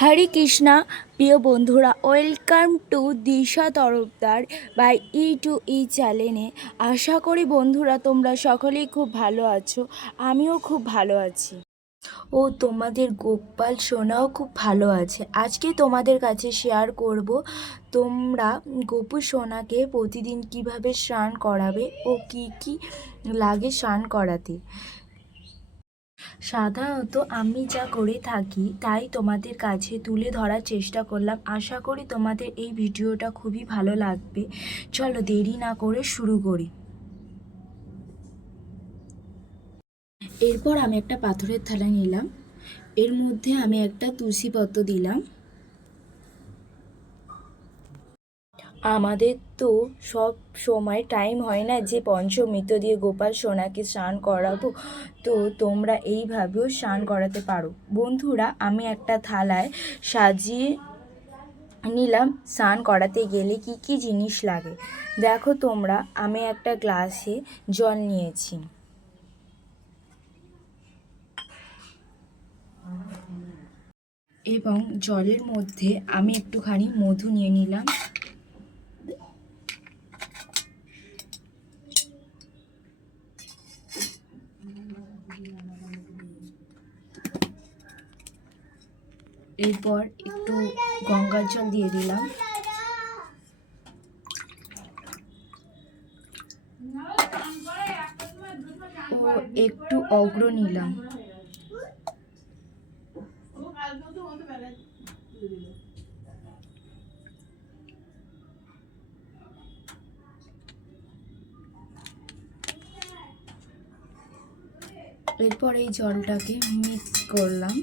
হরে কৃষ্ণা প্রিয় বন্ধুরা, welcome to Disha Tarafdar by ই চ্যানেলে। আশা করি বন্ধুরা তোমরা সকলেই খুব ভালো আছো, আমিও খুব ভালো আছি। ও তোমাদের গোপাল সোনাও খুব ভালো আছে। আজকে তোমাদের কাছে শেয়ার করব তোমরা গোপু সোনাকে প্রতিদিন কিভাবে স্নান করাবে ও কি কি লাগে স্নান করাতে। সাধারণত আমি যা করে থাকি তাই তোমাদের কাছে তুলে ধরার চেষ্টা করলাম। আশা করি তোমাদের এই ভিডিওটা খুবই ভালো লাগবে। চলো দেরি না করে শুরু করি। এরপর আমি একটা পাথরের থালা নিলাম, এর মধ্যে আমি একটা তুলসী পত্র দিলাম। আমাদের তো সব সময় টাইম হয় না যে পঞ্চমৃত দিয়ে গোপাল সোনাকে স্নান করাবো, তো তোমরা এইভাবেও স্নান করাতে পারো। বন্ধুরা, আমি একটা থালায় সাজিয়ে নিলাম স্নান করাতে গেলে কি কি জিনিস লাগে। দেখো তোমরা, আমি একটা গ্লাসে জল নিয়েছি এবং জলের মধ্যে আমি একটুখানি মধু নিয়ে নিলাম। এরপর একটু গঙ্গার জল দিয়ে দিলাম ও একটু অগ্র নিলাম। এরপর এই জলটাকে মিক্স করলাম।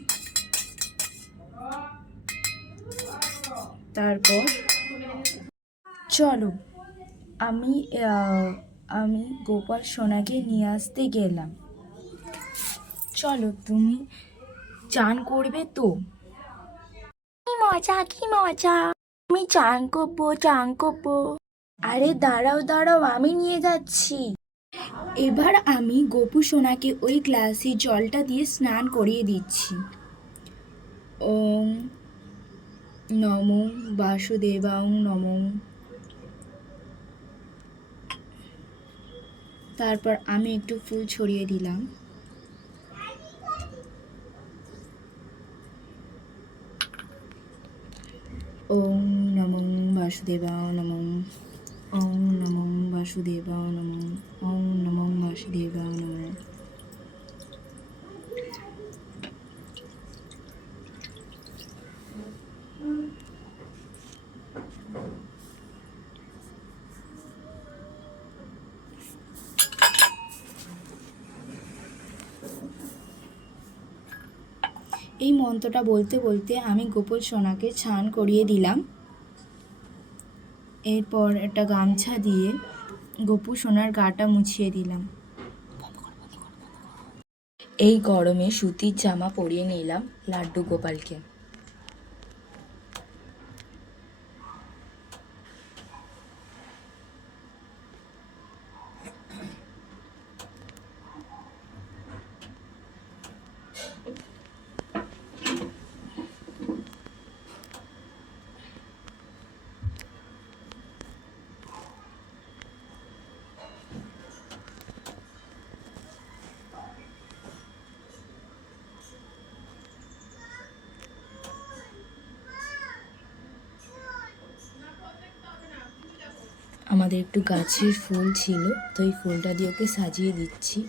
তারপর চলো আমি আমি গোপাল সোনাকে নিয়ে আসতে গেলাম। চলো, তুমি চান করবে তো? কি মজা, কি মজা! আমি চান করবো। আরে দাঁড়াও দাঁড়াও, আমি নিয়ে যাচ্ছি। এবার আমি গোপু সোনাকে ওই গ্লাসে জলটা দিয়ে স্নান করিয়ে দিচ্ছি। ওম নমো বাসুদেবাং নমো। তারপর আমি একটু ফুল ছড়িয়ে দিলাম। ওম নমো বাসুদেবাং নমো। ওম নমো বাসুদেবাং নমো। ওম নমো বাসুদেবাং নমো। এই মন্ত্রটা বলতে বলতে আমি গোপাল সোনাকে স্নান করিয়ে দিলাম। এরপর একটা গামছা দিয়ে গোপু সোনার গাটা মুছিয়ে দিলাম। এই গরমে সুতির জামা পরিয়ে নিলাম লাড্ডু গোপালকে। আমাদের একটু গাছের ফুল ছিল, তো এই ফুলটা দিয়ে ওকে সাজিয়ে দিচ্ছি।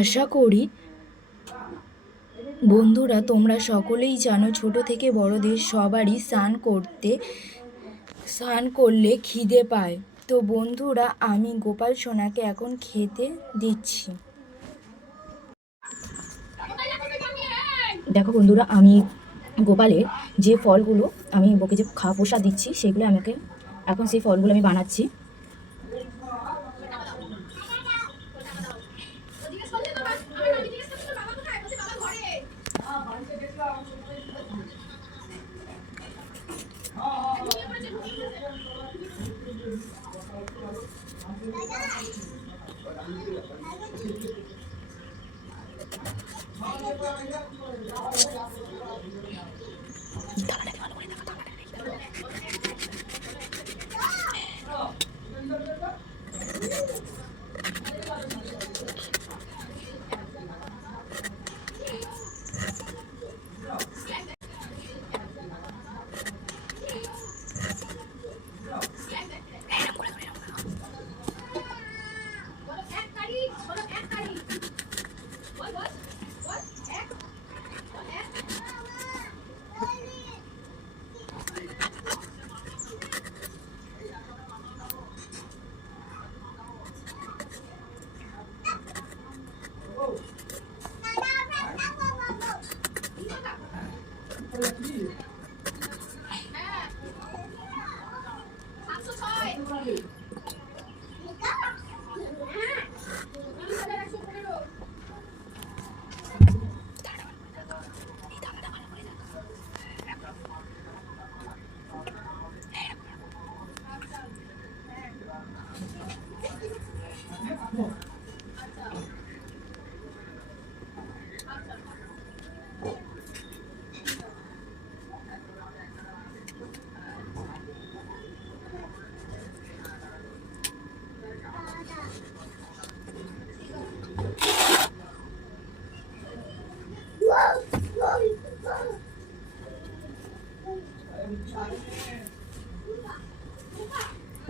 আশা করি বন্ধুরা তোমরা সকলেই জানো, ছোট থেকে বড়দের সবারই স্নান করলে খিদে পায়। তো বন্ধুরা, আমি গোপাল সোনাকে এখন খেতে দিচ্ছি। দেখো বন্ধুরা, আমি গোপালের যে ফলগুলো আমি ওকে যে প্রসাদ দিচ্ছি সেগুলো আমাকে এখন সেই ফলগুলো আমি বানাচ্ছি।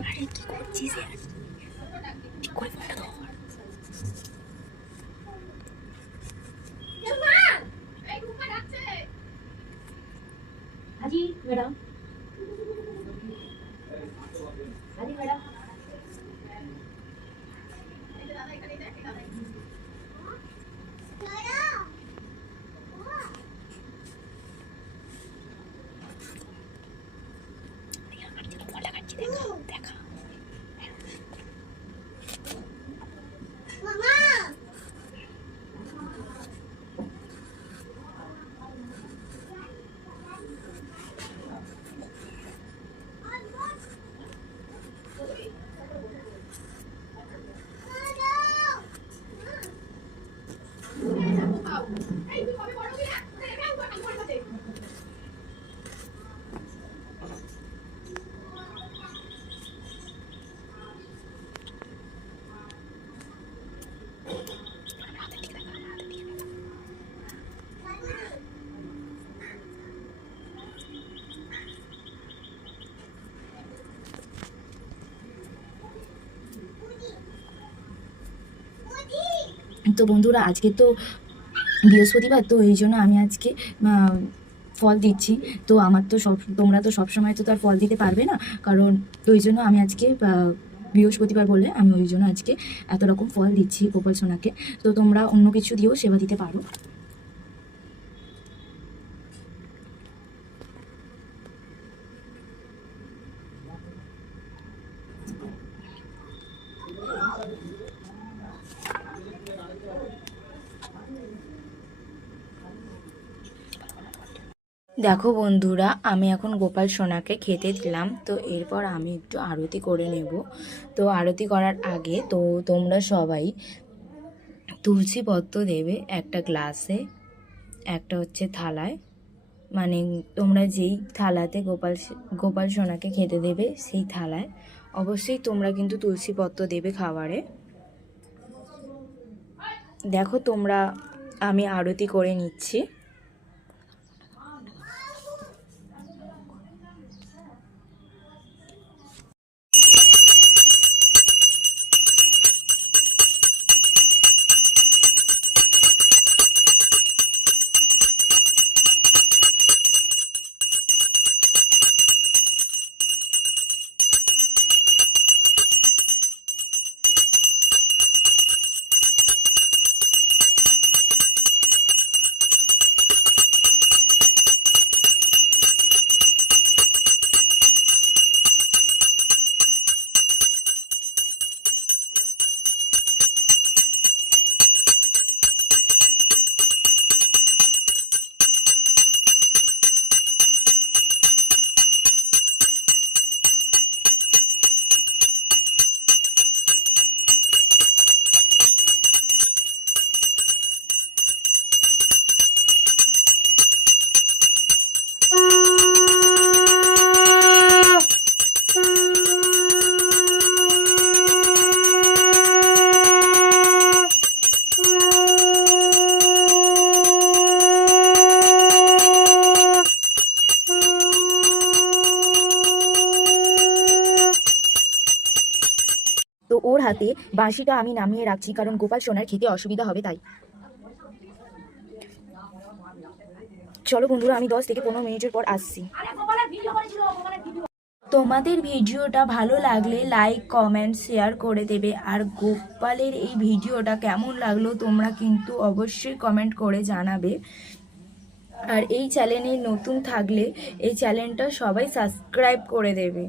আরে কি করছিস ইয়ার? ঠিক করে ফোনটা ধর। হাজি ম্যাডাম, হাজি ম্যাডাম, ফোনটা কাটছি, দেখা দেখা। তো বন্ধুরা, আজকে তো বৃহস্পতিবার, তো এই জন্য আমি আজকে ফল দিচ্ছি। তো আমার তো তোমরা তো সবসময় তো তার ফল দিতে পারবে না, কারণ তো ওই জন্য আমি আজকে বৃহস্পতিবার বলে আমি ওই জন্য আজকে এত রকম ফল দিচ্ছি গোপাল সোনাকে। তো তোমরা অন্য কিছু দিয়েও সেবা দিতে পারো। দেখো বন্ধুরা, আমি এখন গোপাল সোনাকে খেতে দিলাম। তো এরপর আমি একটু আরতি করে নেব। তো আরতি করার আগে তো তোমরা সবাই তুলসী পত্র দেবে একটা গ্লাসে, একটা হচ্ছে থালায়, মানে তোমরা যেই থালাতে গোপাল সোনাকে খেতে দেবে সেই থালায় অবশ্যই তোমরা কিন্তু তুলসী পত্র দেবে খাবারে। দেখো তোমরা, আমি আরতি করে নিচ্ছি। হাতে বাঁশিটা আমি নামিয়ে রাখছি, কারণ গোপাল সোনার খেতে অসুবিধা হবে তাই। চলো বন্ধুরা, আমি 10 থেকে 15 মিনিটের পর আসছি। তোমাদের ভিডিওটা ভালো লাগলে লাইক কমেন্ট শেয়ার করে দেবে। আর গোপালের এই ভিডিওটা কেমন লাগলো তোমরা কিন্তু অবশ্যই কমেন্ট করে জানাবে। আর এই চ্যানেলে নতুন থাকলে এই চ্যানেলটা সবাই সাবস্ক্রাইব করে দেবে।